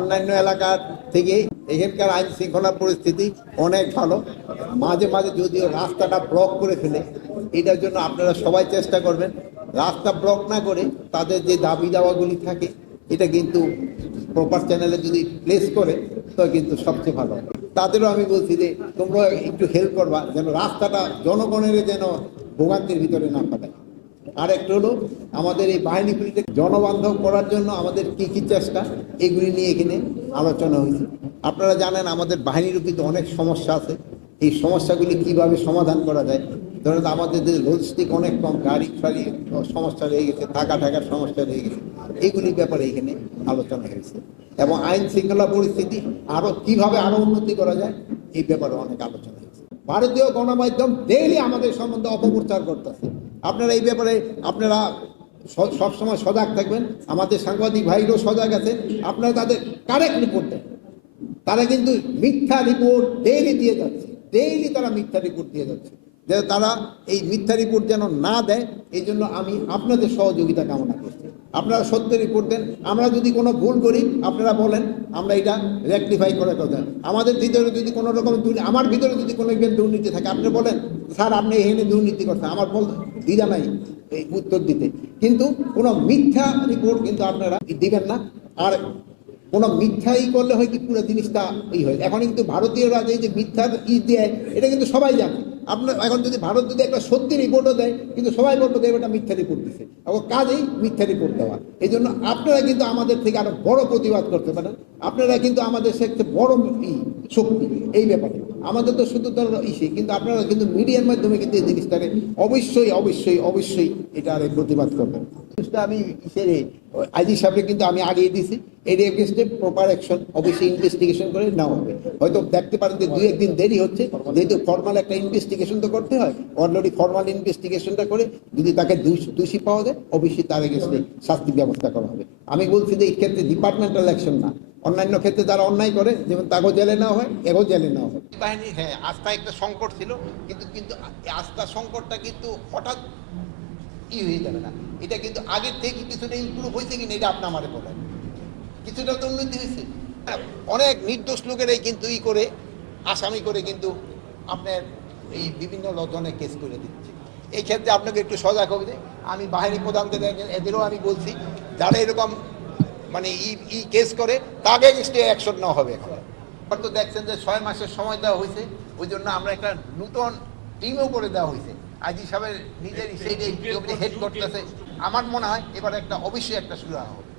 অন্যান্য এলাকার থেকে এখানকার আইন শৃঙ্খলা পরিস্থিতি অনেক ভালো। মাঝে মাঝে যদিও রাস্তাটা ব্লক করে ফেলে, এটার জন্য আপনারা সবাই চেষ্টা করবেন। রাস্তা ব্লক না করে তাদের যে দাবি দাওয়াগুলি থাকে, এটা কিন্তু প্রপার চ্যানেলে যদি প্লেস করে, তো কিন্তু সবচেয়ে ভালো। তাদেরও আমি বলছি যে, তোমরা একটু হেল্প করবা, যেন রাস্তাটা জনগণের যেন ভোগান্তির ভিতরে না পাঠায়। আর একটা হলো আমাদের এই বাহিনীগুলিতে জনবান্ধব করার জন্য আমাদের কি কি চেষ্টা, এগুলি নিয়ে এখানে আলোচনা হয়েছে। আপনারা জানেন আমাদের বাহিনীরও কিন্তু অনেক সমস্যা আছে। এই সমস্যাগুলি কীভাবে সমাধান করা যায়? ধরেন আমাদের যে লজিস্টিক অনেক কম, গাড়ি ফাড়ি সমস্যা রয়ে গেছে, থাকা থাকার সমস্যা রয়ে গেছে এইগুলির ব্যাপারে এখানে আলোচনা হয়েছে। এবং আইন শৃঙ্খলা পরিস্থিতি আরও কীভাবে আরও উন্নতি করা যায়, এই ব্যাপারে অনেক আলোচনা হয়েছে। ভারতীয় গণমাধ্যম ডেইলি আমাদের সম্বন্ধে অপপ্রচার করতেছে। আপনারা এই ব্যাপারে আপনারা সবসময় সজাগ থাকবেন। আমাদের সাংবাদিক ভাইরাও সজাগ আছে। আপনারা তাদের কারেক্ট রিপোর্ট দেন। তারা কিন্তু মিথ্যা রিপোর্ট ডেইলি দিয়ে যাচ্ছে। ডেইলি তারা মিথ্যা রিপোর্ট দিয়ে যাচ্ছে। যে তারা এই মিথ্যা রিপোর্ট যেন না দেয়, এই জন্য আমি আপনাদের সহযোগিতা কামনা করছি। আপনারা সত্য রিপোর্ট দেন। আমরা যদি কোনো ভুল করি, আপনারা বলেন, আমরা এটা রেকটিফাই করার কথা। আমাদের ভিতরে যদি কোনো রকম আমার ভিতরে যদি কোনো ইভেন্ট দুর্নীতি থাকে, আপনি বলেন, স্যার, আপনি এখানে দুর্নীতি করছেন। আমার বল দ্বিধা নাই এই উত্তর দিতে। কিন্তু কোনো মিথ্যা রিপোর্ট কিন্তু আপনারা দিবেন না। আর কোনো মিথ্যাই করলে হয় কি, পুরো জিনিসটা ই হয়। এখন কিন্তু ভারতীয়রা যে মিথ্যার ই দেয়, এটা কিন্তু সবাই জানে। আপনার, এখন যদি ভারত যদি একটা সত্যি রিপোর্টও দেয়, কিন্তু সবাই বলব দেবে এটা মিথ্যা রিপোর্ট দিচ্ছে এবং কাজেই মিথ্যা রিপোর্ট দেওয়া। এই জন্য আপনারা কিন্তু আমাদের থেকে আরও বড় প্রতিবাদ করতে পারেন। আপনারা কিন্তু আমাদের সেক্ষেত্রে বড় শক্তি, এই ব্যাপারে। আমাদের তো শুধু তো ইসে কিন্তু আপনারা কিন্তু মিডিয়ার মাধ্যমে কিন্তু এই জিনিসটাকে অবশ্যই অবশ্যই অবশ্যই এটা আর প্রতিবাদ করবেন। আমি আইজি সাহেবকে কিন্তু আমি আগিয়ে দিয়েছি এর এগেনস্টে প্রপার অ্যাকশন অবশ্যই ইনভেস্টিগেশন করে নেওয়া হবে। হয়তো দেখতে পারেন যে দুই একদিন দেরি হচ্ছে, যেহেতু ফর্মাল একটা ইনভেস্টিগেশন তো করতে হয় অলরেডি ফর্মাল ইনভেস্টিগেশনটা করে যদি তাকে দোষ- পাওয়া যায় অবশ্যই তার এগেনস্টে শাস্তি ব্যবস্থা করা হবে। আমি বলছি যে এই ক্ষেত্রে ডিপার্টমেন্টাল অ্যাকশন না। অন্যান্য ক্ষেত্রে যারা অন্যায় করে, যেমন তাকেও জেলে নেওয়া হয় এগো জেলে নেওয়া হয়। হ্যাঁ আস্থা একটা সংকট ছিল, কিন্তু কিন্তু আস্থা সংকটটা কিন্তু হঠাৎ ই হয়ে যাবে না। এটা কিন্তু আগের থেকে কিছুটা ইমপ্রুভ হয়েছে কিনা, এটা আপনি আমারে বলেন। কিছুটা তো উন্নতি হয়েছে। হ্যাঁ, অনেক নির্দোষ লোকেরাই কিন্তু ই করে আসামি করে কিন্তু আপনার এই বিভিন্ন লজনে কেস করে দিচ্ছে। এই ক্ষেত্রে আপনাকে একটু সজাগ হবে আমি বাহিনী প্রধানদের এদেরও আমি বলছি যারা এরকম মানে ই ই কেস করে তাকে স্টে অ্যাকশন নেওয়া হবে এখন। তো দেখছেন যে ছয় মাসের সময় দেওয়া হয়েছে ওই জন্য আমরা একটা নূতন টিমও করে দেওয়া হয়েছে। আজি সাহেবের নিজের সেইটাই হেড করতেছে আমার মনে হয় এবার একটা অবশ্যই একটা শুরু হবে।